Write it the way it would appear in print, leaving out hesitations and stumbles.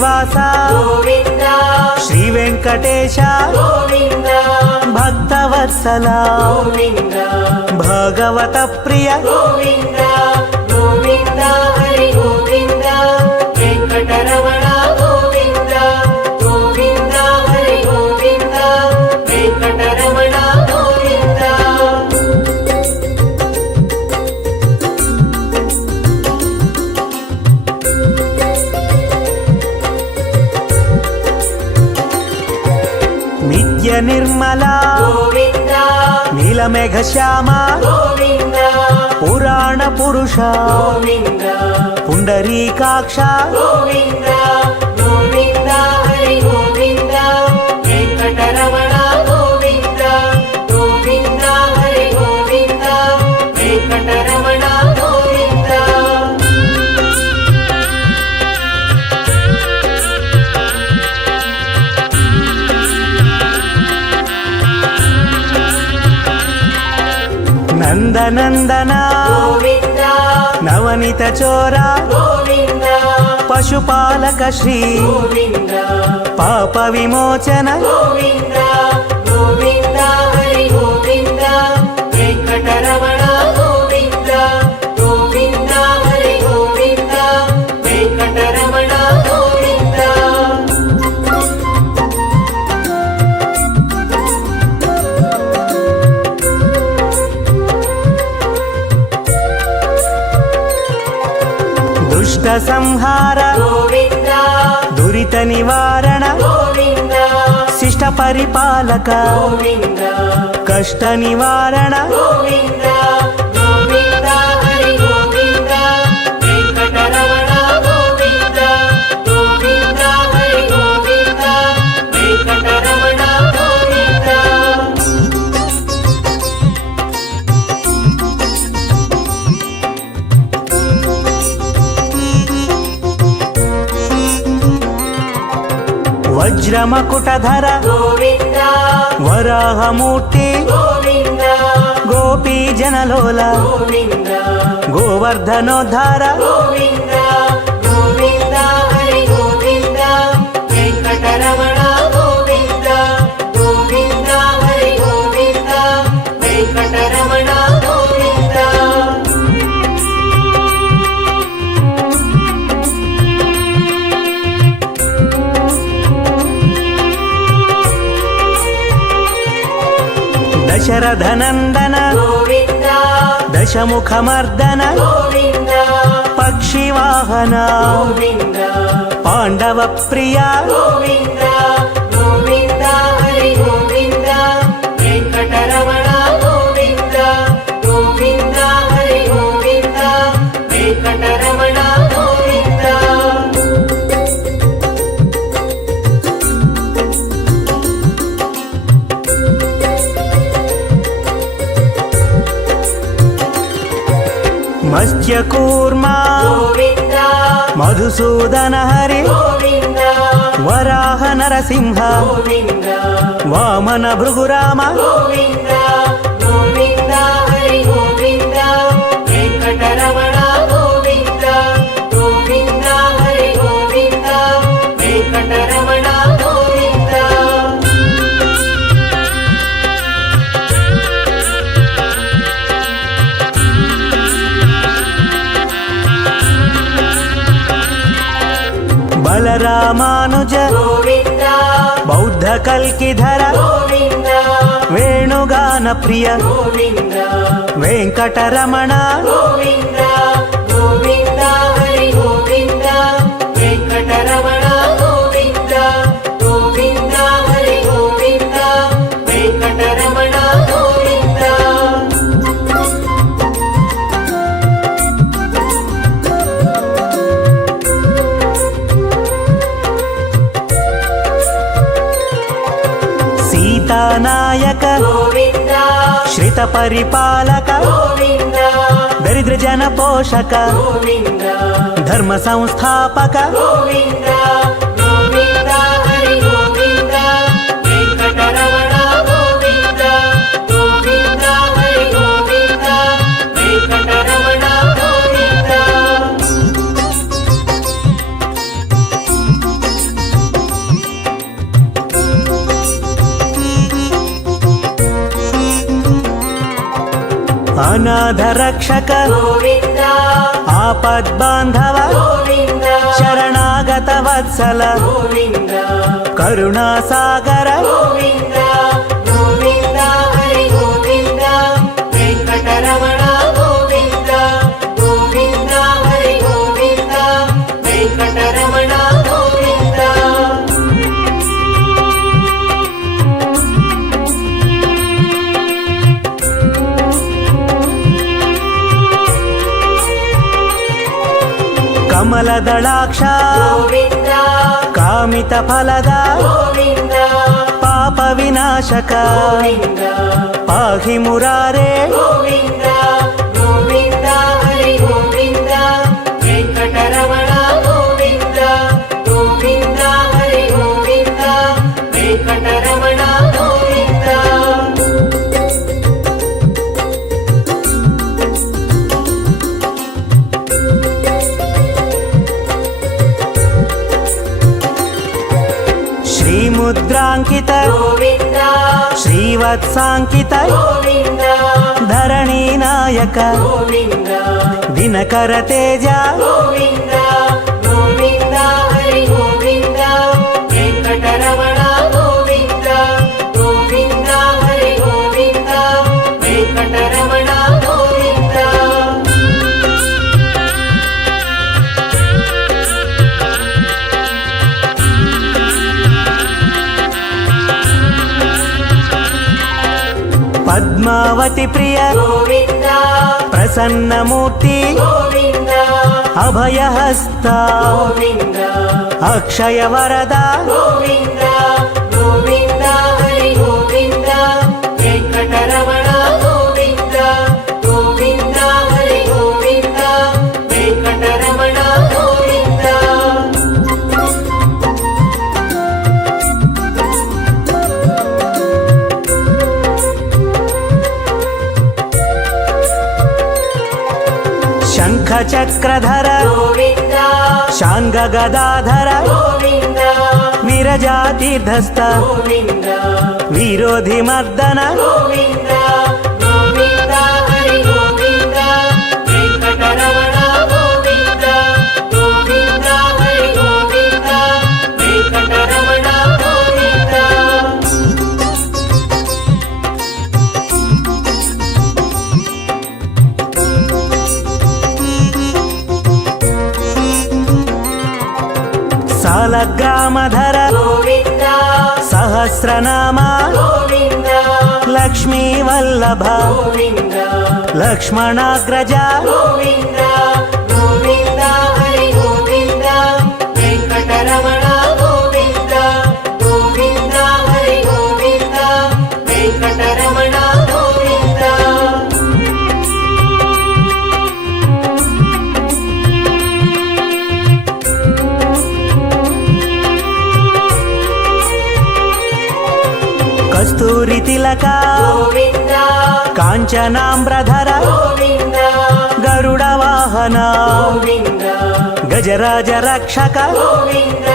శ్రీనివాస గోవింద శ్రీ వెంకటేశ గోవింద భక్తవత్సల గోవింద భగవత ప్రియ గోవింద గోవింద హరి గోవింద వెంకటరమణ గోవింద గోవింద హరి గోవింద వెంకటరమణ గోవింద నిత్య నిర్మల గోవింద నీలమేఘ శ్యామ గోవింద పురాణ పురుష గోవింద పుండరీకాక్ష గోవింద గోవింద హరి గోవింద వెంకటరమణ గోవింద గోవింద హరి గోవింద వెంకటరమణ గోవింద నందనందన గోవింద నవనిత చోర గోవింద పశుపాలక శ్రీ గోవింద పాప విమోచన గోవింద గోవింద హరి గోవింద వెంకటరమణ గోవింద గోవింద హరి గోవింద వెంకటరమణ గోవింద దుష్ట సంహార గోవింద దురిత నివారణ గోవింద శిష్ట పరిపాలక గోవింద కష్ట నివారణ గోవింద గోవింద హరి గోవింద వెంకటరమణ గోవింద గోవింద హరి గోవింద వెంకటరమణ గోవింద వజ్రమకుటధర గోవింద వరాహమూర్తి గోవింద గోపీ జనలోల గోవింద గోవర్ధనోద్ధార గోవింద గోవింద హరి గోవింద వెంకటరమణ గోవింద గోవింద హరి గోవింద వెంకటరమణ గోవింద దశరథనందన గోవింద దశముఖమర్దన గోవింద పక్షివాహన గోవింద పాండవ ప్రియ గోవింద గోవింద హరి గోవింద వెంకటరమణ గోవింద గోవింద హరి గోవింద వెంకటరమణ గోవింద మత్స్యకూర్మ గోవింద మధుసూదన హరి గోవింద వరాహ నరసింహ గోవింద వామన భృగురామ గోవింద గోవింద హరి గోవింద వెంకటరమణ గోవింద గోవింద హరి గోవింద వెంకటరమణ గోవింద బలరామానుజ గోవింద బౌద్ధ కల్కిధర గోవింద వేణుగాన ప్రియ గోవింద వెంకటరమణ గోవింద గోవింద హరి గోవింద వెంకటరమణ గోవింద గోవింద హరి గోవింద వెంకటరమణ గోవింద సీతానాయక గోవింద శ్రిత పరిపాలక గోవింద దరిద్ర జన పోషక గోవింద ధర్మ సంస్థాపక గోవింద గోవింద హరి గోవింద వెంకటరమణ గోవింద గోవింద హరి గోవింద వెంకటరమణ గోవింద ಅನಾಥ ರಕ್ಷಕ ಗೋವಿಂದ ಆಪದ್ಬಾಂಧವ ಗೋವಿಂದ ಶರಣಾಗತ ವತ್ಸಲ ಗೋವಿಂದ ಕರುಣಾಸಾಗರ ಗೋವಿಂದ ಗೋವಿಂದ ಹರಿ ಗೋವಿಂದ ವೆಂಕಟರಮಣ ಗೋವಿಂದ ಗೋವಿಂದ ಹರಿ ಗೋವಿಂದ ವೆಂಕಟರಮಣ ಗೋವಿಂದ ಕಮಲದಳಾಕ್ಷ ಗೋವಿಂದ ಕಾಮಿತ ಫಲದ ಗೋವಿಂದ ಪಾಪ ವಿನಾಶಕ ಗೋವಿಂದ ಪಾಹಿ ಮುರಾರೇ ಗೋವಿಂದ ಗೋವಿಂದ ಹರಿ ಗೋವಿಂದ ವೆಂಕಟರಮಣ ಗೋವಿಂದ ಗೋವಿಂದ ಹರಿ ಗೋವಿಂದ ವೆಂಕಟರಮಣ ಗೋವಿಂದ ಶ್ರೀಮುದ್ರಾಂಕಿತ ಗೋವಿಂದ ಶ್ರೀವತ್ಸಾಂಕಿತ ಗೋವಿಂದ ಧರಣಿ ನಾಯಕ ಗೋವಿಂದ ದಿನಕರ ತೇಜ ಗೋವಿಂದ ಗೋವಿಂದ ಹರಿ ಗೋವಿಂದ ವೆಂಕಟರಮಣ ಗೋವಿಂದ ಗೋವಿಂದ ಹರಿ ಗೋವಿಂದ ವೆಂಕಟರಮಣ ಗೋವಿಂದ ಪದ್ಮಾವತಿ ಪ್ರಿಯ ಗೋವಿಂದ ಪ್ರಸನ್ನ ಮೂರ್ತಿ ಗೋವಿಂದ ಅಭಯ ಹಸ್ತ ಗೋವಿಂದ ಅಕ್ಷಯ ವರದ ಗೋವಿಂದ ಗೋವಿಂದ ಹರಿ ಗೋವಿಂದ ವೆಂಕಟರಮಣ ಗೋವಿಂದ ಗೋವಿಂದ ಹರಿ ಗೋವಿಂದ ವೆಂಕಟರಮಣ ಗೋವಿಂದ ಶಂಖ ಚಕ್ರಧರ ಗೋವಿಂದ ಶಾಂಗ ಗದಾಧರ ಗೋವಿಂದ ವಿರಜಾತೀರ್ಧಸ್ಥ ಗೋವಿಂದ ವಿರೋಧಿ ಮರ್ದನ ಗೋವಿಂದ ಗೋವಿಂದ ಹರಿ ಗೋವಿಂದ ವೆಂಕಟರಮಣ ಗೋವಿಂದ ಗೋವಿಂದ ಹರಿ ಗೋವಿಂದ ವೆಂಕಟರಮಣ ಗೋವಿಂದ ಸಾಲಗ್ರಾಮಧರ ಗೋವಿಂದ ಸಹಸ್ರನಾಮ ಗೋವಿಂದ ಲಕ್ಷ್ಮೀ ವಲ್ಲಭ ಗೋವಿಂದ ಲಕ್ಷ್ಮಣಾಗ್ರಜ ಗೋವಿಂದ ಗೋವಿಂದ ಹರಿ ಗೋವಿಂದ ವೆಂಕಟರಮಣ ಗೋವಿಂದ ಗೋವಿಂದ ಹರಿ ಗೋವಿಂದ ವೆಂಕಟರಮಣ ಗೋವಿಂದ ಕಸ್ತೂರಿ ತಿಲಕ ಗೋವಿಂದ ಕಾಂಚನಾಂಬ್ರಧರ ಗೋವಿಂದ ಗರುಡ ವಾಹನ ಗೋವಿಂದ ಗಜರಾಜ ರಕ್ಷಕ ಗೋವಿಂದ